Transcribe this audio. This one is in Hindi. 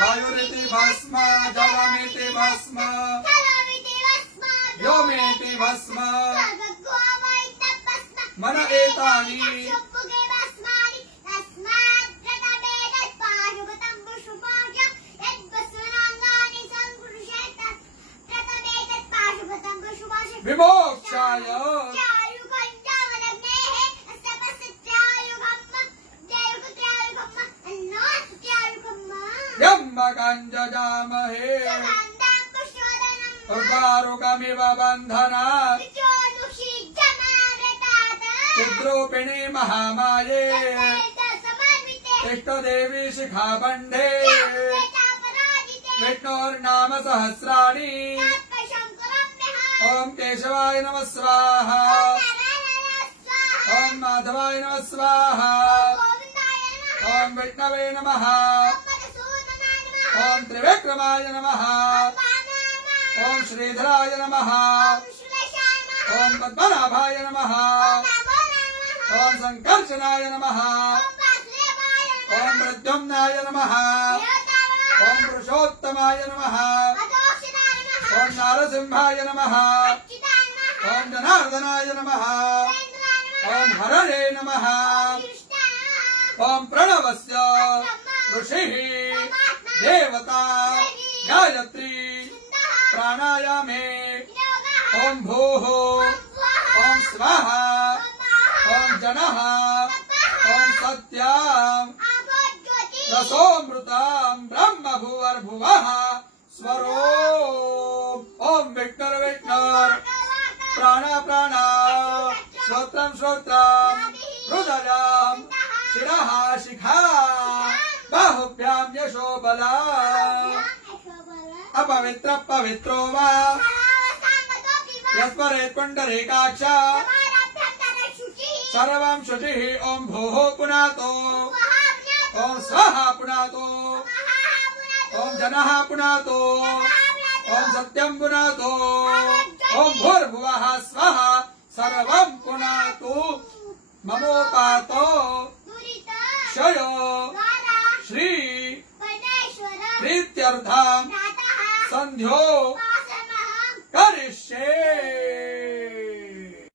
वायुरिति भस्म जलमिति भस्म व्योमेति भस्म मन एतानि विमोक्षाय यम्मकञ्जजामहे उर्वारुकमिव बन्धनात् चिद्रूपिणी महामाये इष्टदेवी शिखाबन्धे विष्णोर्नाम सहस्राणि ओम केशवाय नमः स्वाहा ओम माधवाय नमः स्वाहा ओम विष्णवे नमः ओम त्रिविक्रमाय नमः ओम श्रीधराय नमः ओम पद्मनाभाय नमः ओम संकर्षणाय नमः ओम प्रद्युम्नाय नमः ओम पुरुषोत्तमाय नमः ओम नारसिंहाय नमः ओम जनार्दनाय नमः ओम हरणे नमः ओम प्रणवस्य ऋषिः देवता गायत्री प्राणायामे ओम भूः ओम स्वाहा ओम जनः ओम सत्यम् रसोऽमृतम् ब्रह्म भुवर्भुवः स्वरो ओम विष्णुर विष्णुर प्राण प्राण श्रोत्रम श्रोत्रम हृदयम् शिरः शिखा बाहुभ्याम् यशो बला अपवित्र पवित्रो वा यस्मरेत् पुण्डरीकाक्ष सर्वं शुचिः ओम भूः पुनातो ओम स्वाहा पुनातो ओम जनः पुनातो ओम सत्यं पुनातो ओम भूर्भुवः स्वः सर्वं पुनातु ममोपातो क्षयो श्री प्रीत्यर्थं संध्यो करिष्ये।